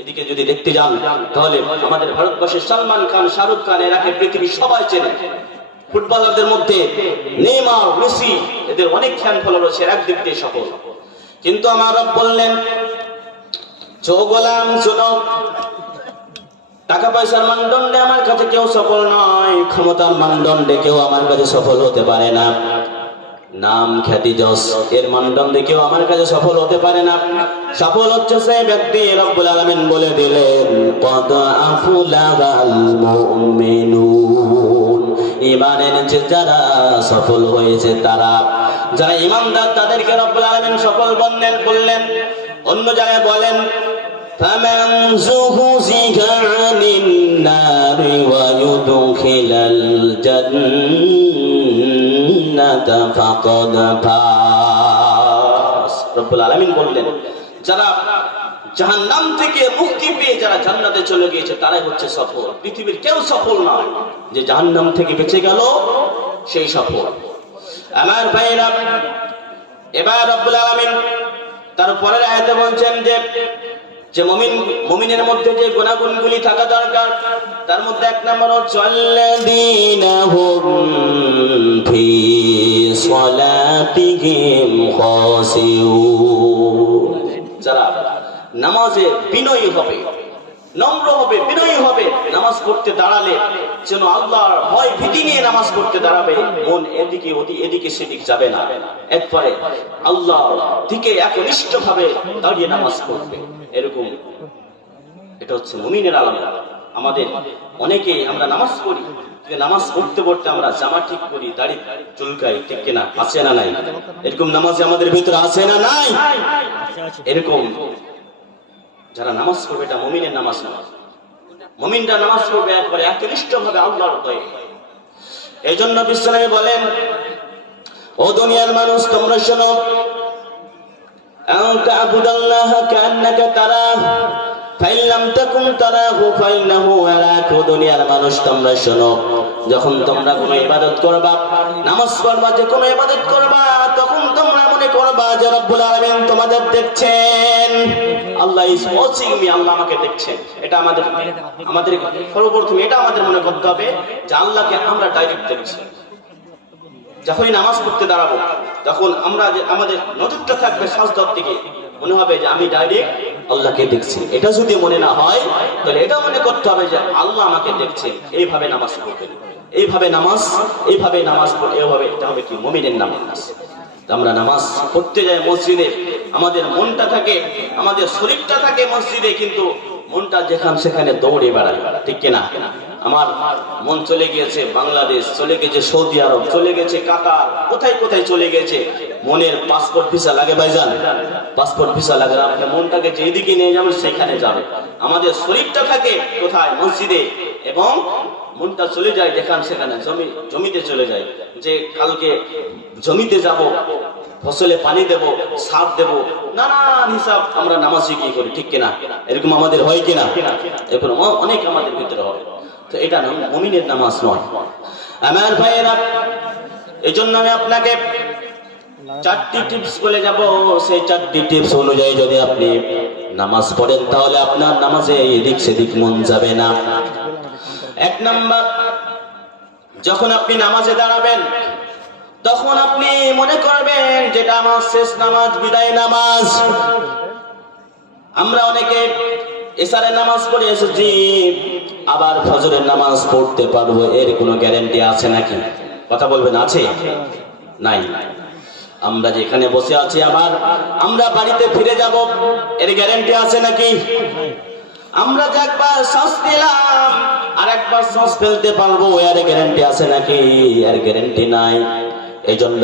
এদিকে যদি দেখতে যান তাহলে আমাদের ভারতবর্ষের সালমান খান, শাহরুখ খান, এরাকে পৃথিবীর সবাই চেনে। ফুটবলারদের মধ্যে নেইমার, মেসি, এদের অনেক ফ্যান ফলোয়ার রয়েছে, একদিক দিয়ে সফল। কিন্তু আমার রব বললেন, চো গোলাম শোনো, টাকা পয়সার মানদণ্ডে আমার কাছে কেউ সফল নয়, ক্ষমতার মানদণ্ডে কেউ আমার কাছে সফল হতে পারে না, নাম খ্যাতি যশ এর মানদণ্ডে কেউ আমার কাছে সফল হতে পারে না। সফল হচ্ছে সেই ব্যক্তি, রব্বুল আলামিন বলে দিলেন, কদ আফলাহাল মুমিনুন, ঈমানের যে যারা সফল হয়েছে তারা, যারা ঈমানদার তাদেরকে রব্বুল আলামিন সফল বললেন। অন্য জায়গায় বলেন, ফামান যুহজিহা আনিন নারি ওয়া ইউদখিলাল জান্নাতা ফাকাদ ফাজ। রব্বুল আলামিন বললেন, যারা জাহান্নাম থেকে মুক্তি পেয়ে যারা জান্নাতে চলে গিয়েছে তারাই হচ্ছে সফল। পৃথিবীর কেউ সফল নয়, যে জাহান্নাম থেকে বেঁচে গেল সেই সফল। আমার ভাইরা, এবার রব্বুল আলামিন তার পরের আয়াতে বলছেন যে মুমিনের মধ্যে যে গুণাগুণগুলি থাকা দরকার, তার মধ্যে এক নম্বর হচ্ছে আল্লাযীনা হুম ফি সালাতিহিম খাশিউন, যারা নামাজে বিনয়ী হবে, নম্র হবে, বিনয়ী হবে। নামাজ পড়তে দাঁড়ালে যেন আল্লাহর ভয় ভীতি নিয়ে নামাজ পড়তে দাঁড়াবে, মন এদিকে সেদিক যাবে না, এরপরে আল্লাহর দিকে একনিষ্ঠভাবে দাঁড়িয়ে নামাজ পড়বে। এরকম, এটা হচ্ছে মুমিনের আলামত। আমাদের অনেকে আমরা নামাজ পড়ি, নামাজ পড়তে পড়তে আমরা জামা ঠিক করি, দাড়ি চুলকাই, ঠিক কিনা? আছে না নাই? এরকম নামাজ আমাদের ভিতরে আছে না নাই? এরকম যারা নামাজ পড়বে, এটা মুমিনের নামাজ না। মুমিনরা নামাজ পড়বে একবারে একনিষ্ঠভাবে আল্লাহর ভয়ে। এই জন্য বিশ্বনবী বলেন, ও দুনিয়ার মানুষ তোমরা শোনো, আন তা'বুদাল্লাহা কাআন্নাকা তারাহু ফাইন লাম তাকুন তারাহু ফাইন্নাহু ইয়ারাক। ও দুনিয়ার মানুষ তোমরা শোনো, যখন তোমরা কোনো ইবাদত করবা, নামাজ পড়বা, যে কোনো ইবাদত করবা, তখন তোমরা মনে করবা যে রব্বুল আলামিন তোমাদের দেখছেন। আল্লাহ ইজ ওয়াচিং মি, আল্লাহ আমাকে দেখছেন। এটা আমাদের সর্বপ্রথম এটা আমাদের মনে করতে হবে যে আল্লাহকে আমরা ডাইরেক্ট দেখছি। যখনই নামাজ পড়তে দাঁড়াবো তখন আমরা আমাদের নজরটা থাকবে সাজদার দিকে, মনে হবে যে আমি ডাইরেক্ট আল্লাহকে দেখছি। এটা যদি মনে না হয় তাহলে এটা মনে করতে হবে যে আল্লাহ আমাকে দেখছে। এইভাবে নামাজ পড়বেন, এইভাবে নামাজ পড়ে, এইভাবে, এটা হবে কি মুমিনের নামাজ। আমরা নামাজ পড়তে যাই মসজিদে, আমাদের মনটা থাকে, আমাদের শরীরটা থাকে মসজিদে, কিন্তু মনটা যেখানে সেখানে দৌড়ে বেড়ায়, ঠিক কিনা? আমার মন চলে গিয়েছে বাংলাদেশ, চলে গেছে সৌদি আরব, চলে গেছে কাতার, কোথায় কোথায় চলে গেছে। মনের পাসপোর্ট ভিসা লাগে ভাইজান, পাসপোর্ট ভিসা লাগে। আপনার মনটাকে যেদিকে নিয়ে যাবেন সেখানে যাবে। আমাদের শরীরটা থাকে কোথায়? মসজিদে, এবং মনটা চলে যায় যেখানে সেখানে, জমিতে চলে যায়, যে কালকে জমিতে যাব, ফসলে পানি দেব, সার দেব, নানান হিসাব আমরা নামাজি কি করি, ঠিক কিনা? এরকম আমাদের হয় কিনা? এরকম অনেক আমাদের ভিতরে হয়। তো এটা মুমিনের নামাজ নয়। আমার ভাইয়েরা, এই জন্য আমি আপনাকে 4টি টিপস বলে যাব। সেই 4টি টিপস অনুযায়ী যদি আপনি নামাজ পড়েন তাহলে আপনার নামাজে এদিক সেদিক মন যাবে না। 1 নাম্বার, যখন আপনি নামাজে দাঁড়াবেন তখন আপনি মনে করবেন যেটা আমার শেষ নামাজ, বিদায় নামাজ। আমরা অনেকে এশারের নামাজ পড়ে এসেছি, আবার ফজরের নামাজ পড়তে পারবো, এর কোনো গ্যারান্টি আছে নাকি? কথা বলবেন, আছে? নাই। আমরা যেখানে বসে আছি আবার আমরা বাড়িতে ফিরে যাব, এর গ্যারান্টি আছে নাকি? আমরা যে একবার শ্বাস নিলাম আর একবার শ্বাস ফেলতে পারবো, এর গ্যারান্টি আছে নাকি? এর গ্যারান্টি নাই। এই জন্য